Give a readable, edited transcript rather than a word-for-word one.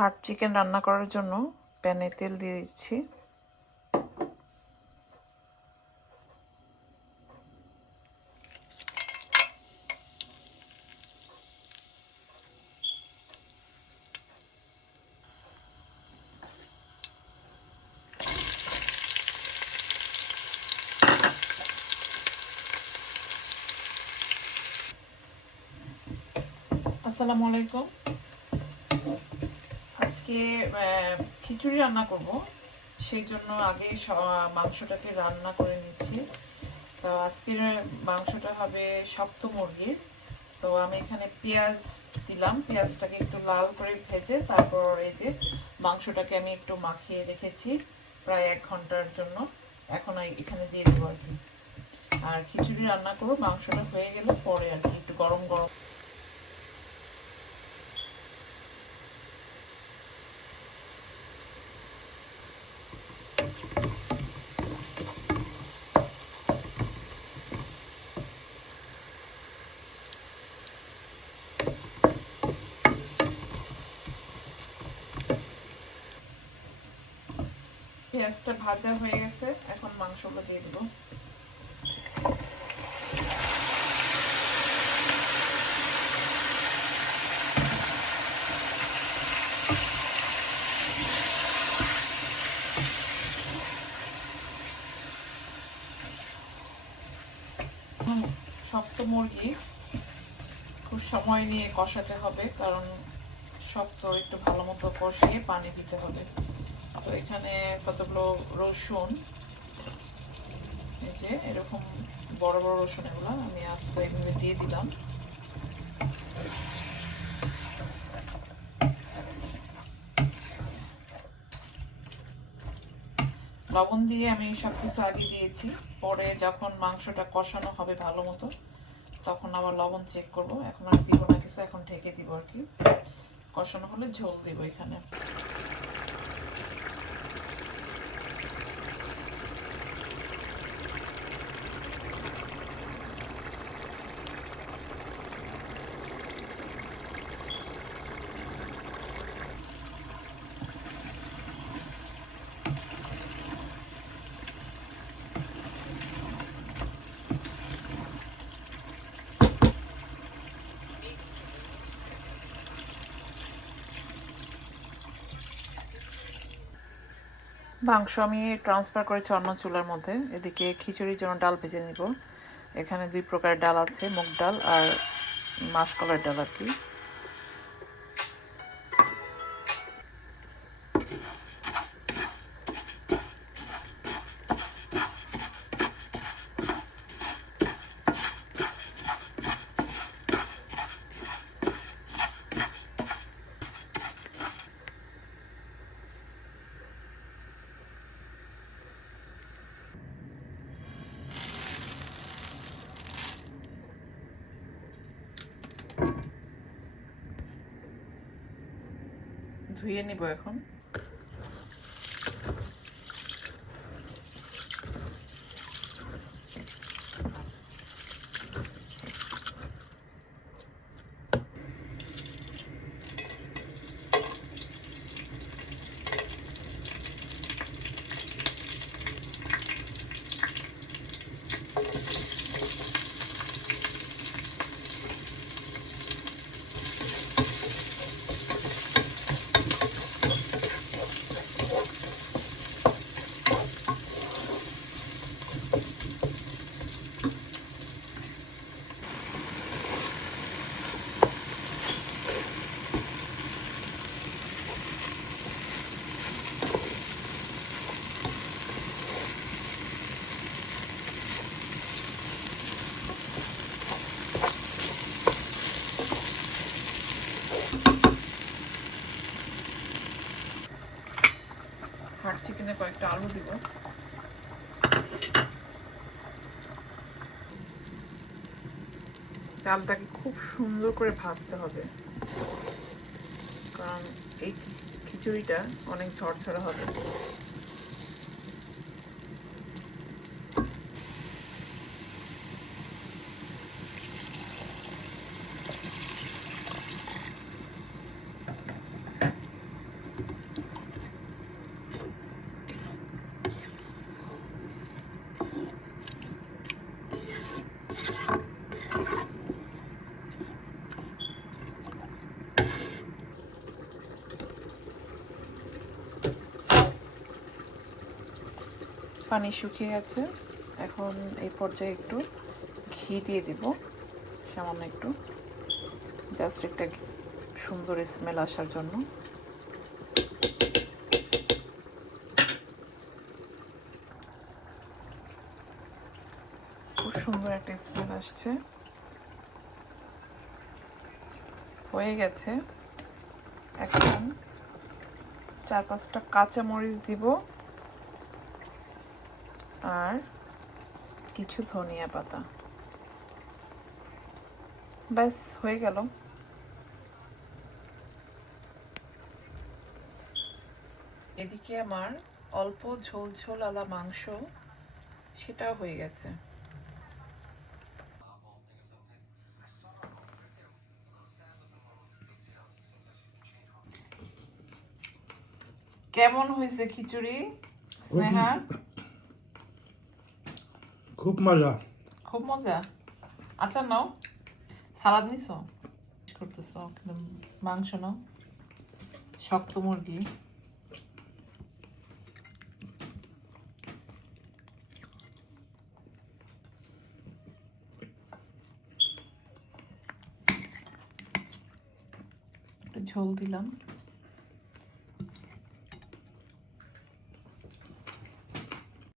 Hard chicken রান্না করার জন্য প্যানে তেল দিয়ে দিচ্ছি। আসসালামু আলাইকুম। আজকে খিচুড়ি রান্না করব, সেই জন্য আগে মাংসটাকে রান্না করে নিচ্ছি। তো আজকের মাংসটা হবে শক্ত মুরগির। তো আমি এখানে পেঁয়াজ দিলাম, পেঁয়াজটাকে একটু লাল করে ভেজে তারপর এই যে মাংসটাকে আমি একটু মাখিয়ে রেখেছি প্রায় 1 ঘন্টার জন্য। এখন এখানে দিয়ে দেবো আর কি। আর খিচুড়ি রান্না করবো, মাংসটা হয়ে গেলে পরে আর কি একটু গরম গরম। পেঁয়াজটা ভাজা হয়ে গেছে, এখন মাংসগুলো দিয়ে দেবো। শক্ত মুরগি খুব সময় নিয়ে কষাতে হবে, কারণ শক্ত একটু ভালো মতো কষিয়ে পানি দিতে হবে। তো এখানে কতগুলো রসুন, এই যে এরকম বড় বড় রসুন, এগুলো আমি আস্তে এইভাবে দিয়ে দিলাম। লবণ দিয়ে আমি সবকিছু আগে দিয়েছি, পরে যখন মাংসটা কষানো হবে ভালো মতো তখন আবার লবণ চেক করব। এখন আর দিব না কিছু, এখন ঢেকে দিব আর কি। কষানো হলে ঝোল দিব এখানে। মাংস আমি ট্রান্সফার করেছি অন্য চুলার মধ্যে। এদিকে খিচুড়ির জন্য ডাল ভেজে নিব। এখানে 2 প্রকারের ডাল আছে, মুগ ডাল আর মাসকলাইয়ের ডাল আর কি। ধুয়ে নিব এখন। হার্ড চিকেনে কয়েকটা আলু দিব। চালটাকে খুব সুন্দর করে ভাজতে হবে, কারণ এই খিচুড়িটা অনেক ঝরঝরা হবে। পানি শুকিয়ে গেছে। এখন এই পর্যায়ে একটু ঘি দিয়ে দিব, সামান্য একটু, জাস্ট একটা সুন্দর স্মেল আসার জন্য। খুব সুন্দর একটা স্মেল আসছে, হয়ে গেছে। এখন 4-5টা কাঁচামরিচ দিব আর কিছু ধনিয়া পাতা, ব্যাস হয়ে গেল। এদিকে আমার অল্প ঝোল ঝোল আলা মাংস, সেটাও হয়ে গেছে। কেমন হয়েছে খিচুড়ি স্নেহা? খুব মজা। খুব মজা। আচ্ছা নাও, সালাদ নিছো করতেছ, মাংস নাও, শক্ত মুরগি। একটু ঝোল দিলাম।